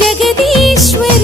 ജഗദീശ്വരി